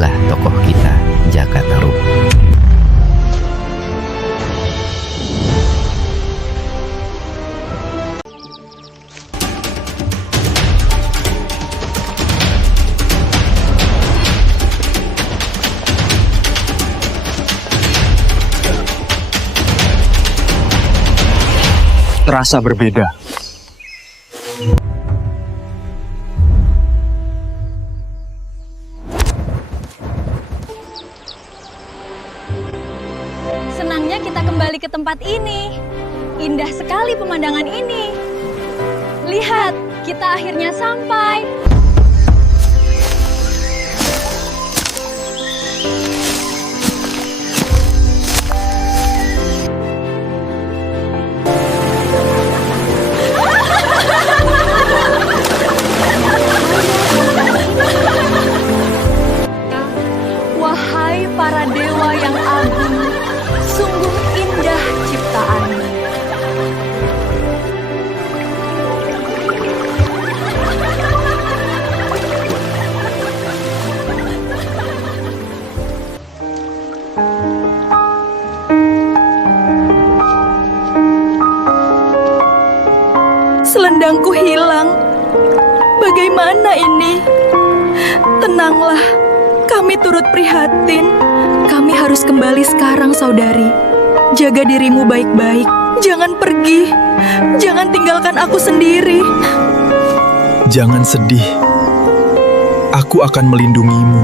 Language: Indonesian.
inilah tokoh kita, Jaka Tarub. Terasa berbeda. Senangnya kita kembali ke tempat ini. Indah sekali pemandangan ini. Lihat, kita akhirnya sampai. Wahai para dewa yang agung, sungguh indah ciptaanmu. Selendangku hilang. Bagaimana ini? Tenanglah, kami turut prihatin. Kami harus kembali sekarang, saudari. Jaga dirimu baik-baik. Jangan pergi. Jangan tinggalkan aku sendiri. Jangan sedih. Aku akan melindungimu.